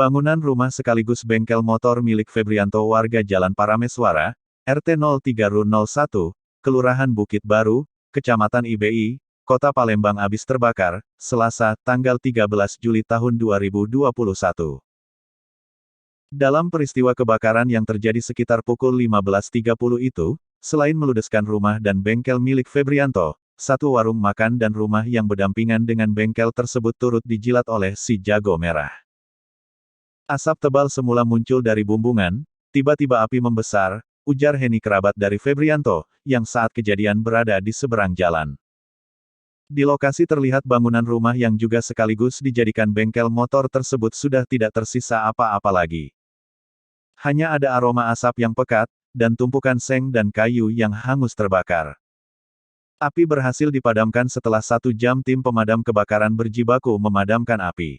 Bangunan rumah sekaligus bengkel motor milik Febrianto warga Jalan Parameswara, RT 03/01, Kelurahan Bukit Baru, Kecamatan IBI, Kota Palembang habis terbakar, Selasa, tanggal 13 Juli tahun 2021. Dalam peristiwa kebakaran yang terjadi sekitar pukul 15.30 itu, selain meludeskan rumah dan bengkel milik Febrianto, satu warung makan dan rumah yang berdampingan dengan bengkel tersebut turut dijilat oleh si jago merah. Asap tebal semula muncul dari bumbungan, tiba-tiba api membesar, ujar Heni kerabat dari Febrianto, yang saat kejadian berada di seberang jalan. Di lokasi terlihat bangunan rumah yang juga sekaligus dijadikan bengkel motor tersebut sudah tidak tersisa apa-apa lagi. Hanya ada aroma asap yang pekat, dan tumpukan seng dan kayu yang hangus terbakar. Api berhasil dipadamkan setelah 1 jam tim pemadam kebakaran berjibaku memadamkan api.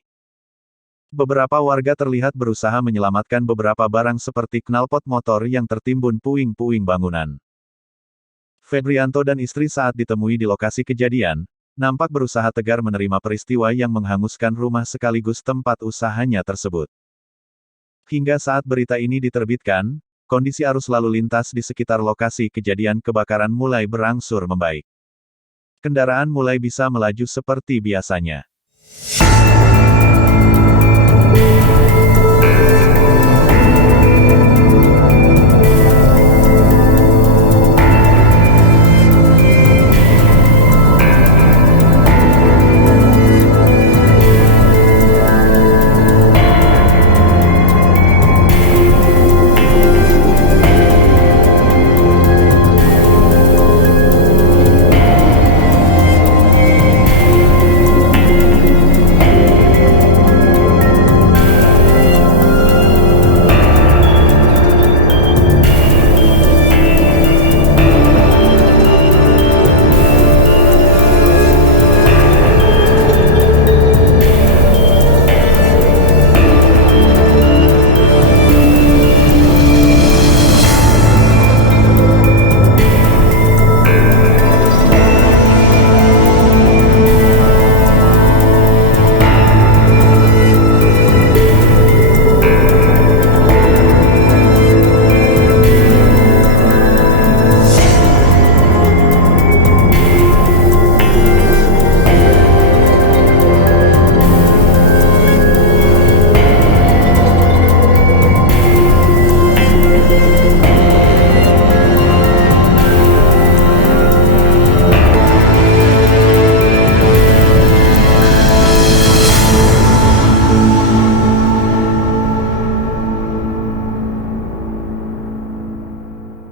Beberapa warga terlihat berusaha menyelamatkan beberapa barang seperti knalpot motor yang tertimbun puing-puing bangunan. Febrianto dan istri saat ditemui di lokasi kejadian, nampak berusaha tegar menerima peristiwa yang menghanguskan rumah sekaligus tempat usahanya tersebut. Hingga saat berita ini diterbitkan, kondisi arus lalu lintas di sekitar lokasi kejadian kebakaran mulai berangsur membaik. Kendaraan mulai bisa melaju seperti biasanya.